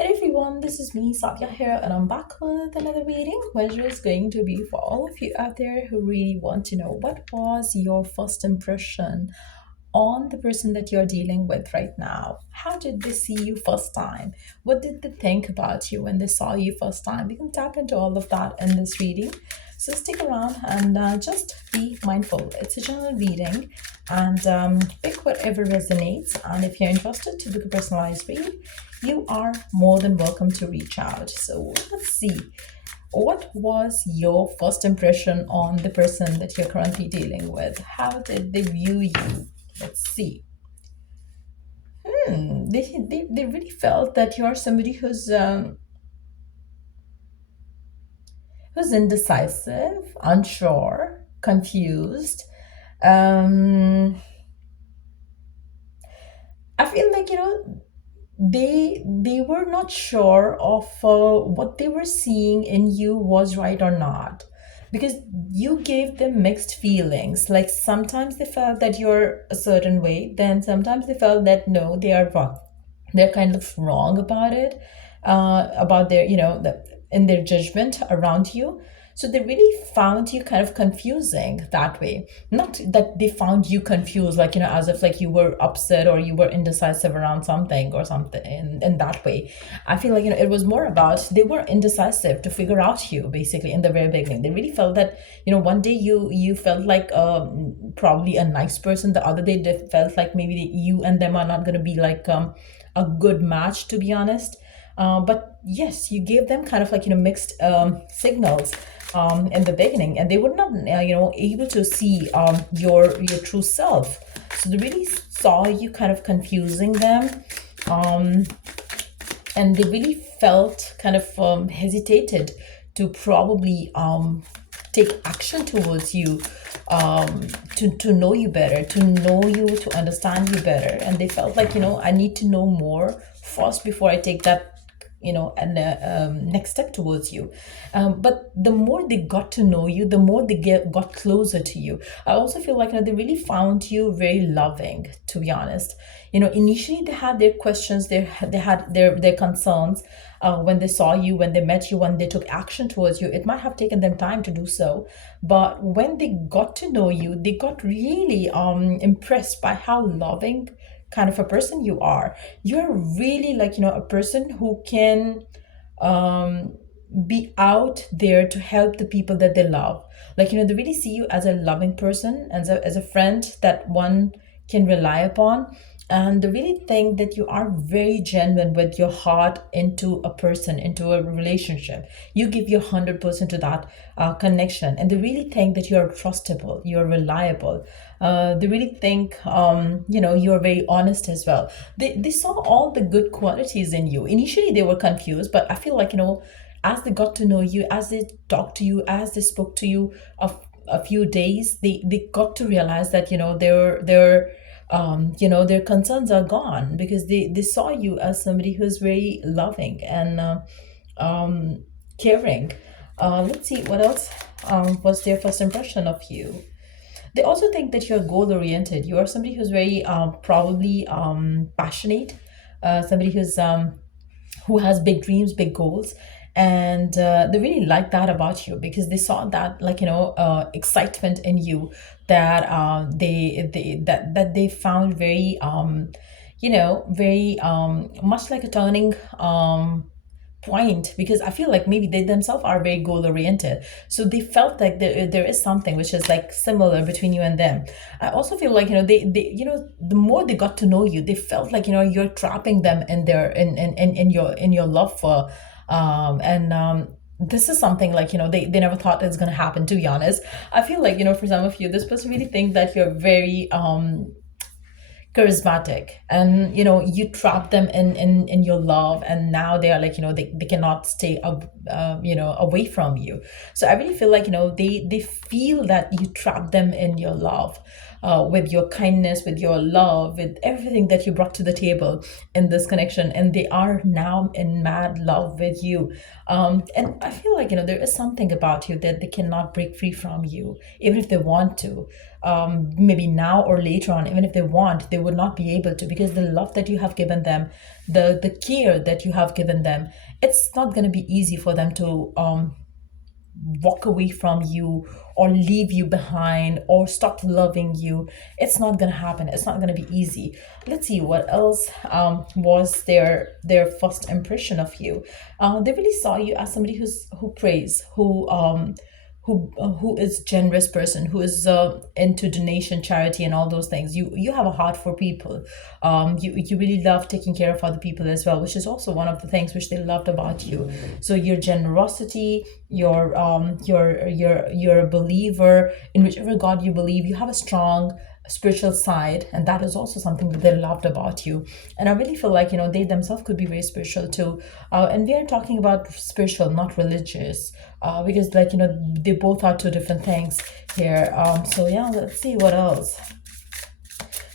Hey everyone, this is me, Sadia here, and I'm back with another reading, which is going to be for all of you out there who really want to know what was your first impression on the person that you're dealing with right now. How did they see you first time? What did they think about you when they saw you first time? We can tap into all of that in this reading. So stick around and just be mindful. It's a general reading and pick whatever resonates. And if you're interested to book a personalized read, you are more than welcome to reach out. So let's see. What was your first impression on the person that you're currently dealing with? How did they view you? Let's see. They really felt that you're somebody who's indecisive, unsure, confused. Um, I feel like they were not sure of what they were seeing in you was right or not, because you gave them mixed feelings. Like sometimes they felt that you're a certain way, then sometimes they felt that no, they are wrong, they're kind of wrong about it, about their in their judgment around you. So they really found you kind of confusing that way. Not that they found you confused, like as if like you were upset or you were indecisive around something or something in that way. I feel like it was more about they were indecisive to figure out you, basically, in the very beginning. They really felt that one day you felt like probably a nice person, the other day they felt like maybe you and them are not going to be like a good match, to be honest. But yes, you gave them kind of like mixed signals in the beginning, and they were not able to see your true self. So they really saw you kind of confusing them, um, and they really felt kind of hesitated to probably take action towards you, to know you better, to know you, to understand you better. And they felt like, I need to know more first before I take that, and next step towards you. But the more they got to know you, the more they got closer to you. I also feel like they really found you very loving, to be honest. Initially they had their questions, they had their concerns, when they saw you, when they met you, when they took action towards you. It might have taken them time to do so, but when they got to know you, they got really impressed by how loving kind of a person you are. You're really like a person who can um be out there to help the people that they love. Like they really see you as a loving person, as a friend that one can rely upon. And they really think that you are very genuine with your heart into a person, into a relationship. You give your 100% to that connection, and they really think that you're trustable, you're reliable. They really think you're very honest as well. They saw all the good qualities in you. Initially they were confused, but I feel like as they got to know you, as they talked to you, as they spoke to you a few days, they got to realize that their concerns are gone, because they saw you as somebody who's very loving and caring. Let's see what else was their first impression of you. They also think that you're goal oriented. You are somebody who's very probably passionate, somebody who has big dreams, big goals. And they really like that about you, because they saw that, like excitement in you, that they found very very much like a turning point, because I feel like maybe they themselves are very goal oriented. So they felt like there is something which is like similar between you and them. I also feel like the more they got to know you, they felt like you're trapping them in their in your love for and this is something like they never thought it's going to happen, to be honest. I feel like for some of you, this person really think that you're very charismatic, and you trap them in your love, and now they are like they cannot stay away from you. So I really feel like they feel that you trap them in your love. with your kindness, with your love, with everything that you brought to the table in this connection, and they are now in mad love with you. And I feel like, there is something about you that they cannot break free from you, even if they want to. Maybe now or later on, even if they want, they would not be able to, because the love that you have given them, the care that you have given them, it's not going to be easy for them to walk away from you or leave you behind or stop loving you. It's not going to happen. It's not going to be easy. Let's see what else was their first impression of you. They really saw you as somebody who prays, who is generous person, who is into donation, charity, and all those things. You have a heart for people. You really love taking care of other people as well, which is also one of the things which they loved about you. So your generosity, you're a believer in whichever God you believe. You have a strong spiritual side, and that is also something that they loved about you. And I really feel like, they themselves could be very spiritual too. And we are talking about spiritual, not religious, because, like, they both are two different things here. So yeah, let's see what else.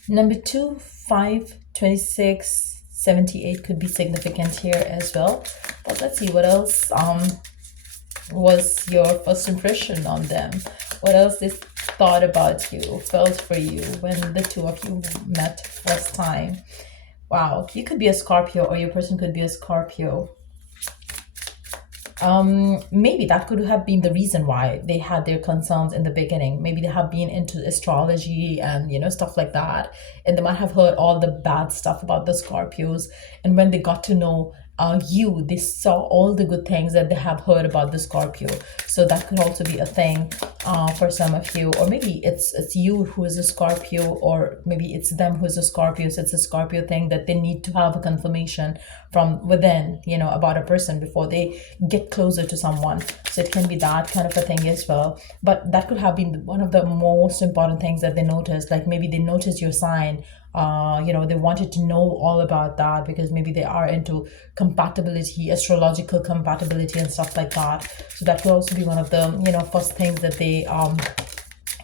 Number 2, 5, 26, 78 could be significant here as well. But let's see what else was your first impression on them. What else they thought about you, felt for you when the two of you met first time. Wow, you could be a Scorpio, or your person could be a Scorpio. Maybe that could have been the reason why they had their concerns in the beginning. Maybe they have been into astrology and stuff like that, and they might have heard all the bad stuff about the Scorpios, and when they got to know they saw all the good things that they have heard about the Scorpio. So that could also be a thing for some of you, or maybe it's you who is a Scorpio, or maybe it's them who is a Scorpio. So it's a Scorpio thing that they need to have a confirmation from within, about a person before they get closer to someone. So it can be that kind of a thing as well. But that could have been one of the most important things that they noticed. Like maybe they noticed your sign. They wanted to know all about that, because maybe they are into compatibility, astrological compatibility, and stuff like that. So that could also be one of the first things that they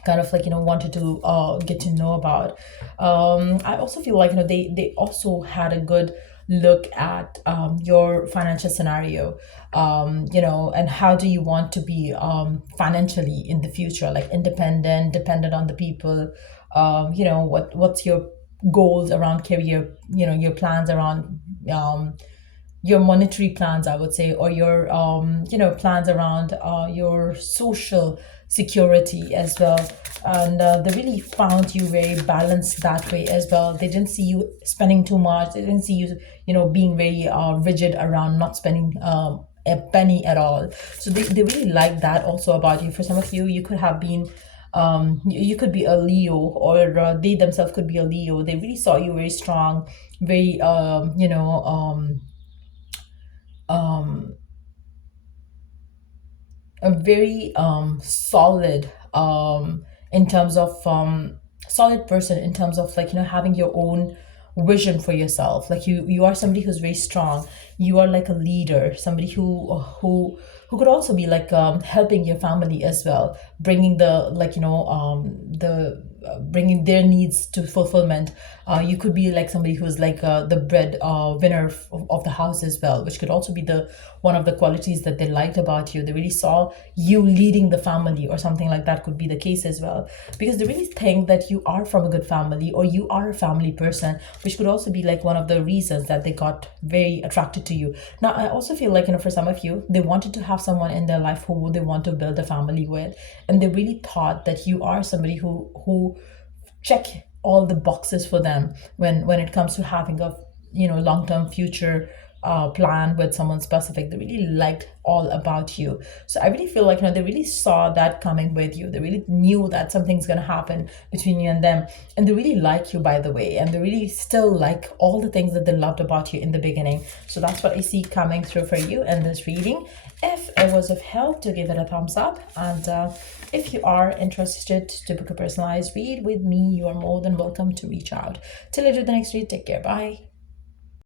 kind of like wanted to get to know about. I also feel like they also had a good look at your financial scenario, and how do you want to be financially in the future, like independent, dependent on the people. What's your goals around career, your plans around your monetary plans, I would say, or your plans around your social security as well. And they really found you very balanced that way as well. They didn't see you spending too much. They didn't see you being very rigid around not spending a penny at all. So they really like that also about you. For some of you, you could have been you could be a Leo, or they themselves could be a Leo. They really saw you very strong, very a very solid, in terms of solid person, in terms of like having your own vision for yourself. Like you are somebody who's very strong. You are like a leader, somebody who could also be like helping your family as well, bringing the the bringing their needs to fulfillment. You could be like somebody who's like the bread winner of the house as well, which could also be the one of the qualities that they liked about you. They really saw you leading the family, or something like that could be the case as well, because they really think that you are from a good family, or you are a family person, which could also be like one of the reasons that they got very attracted to you. Now, I also feel like for some of you, they wanted to have someone in their life who they want to build a family with, and they really thought that you are somebody who check all the boxes for them when it comes to having a long-term future plan with someone specific. They really liked all about you. So I really feel like they really saw that coming with you. They really knew that something's going to happen between you and them, and they really like you, by the way, and they really still like all the things that they loved about you in the beginning. So that's what I see coming through for you in this reading. If it was of help, to give it a thumbs up, and if you are interested to book a personalized read with me, you are more than welcome to reach out. Till I do the next read, take care. Bye.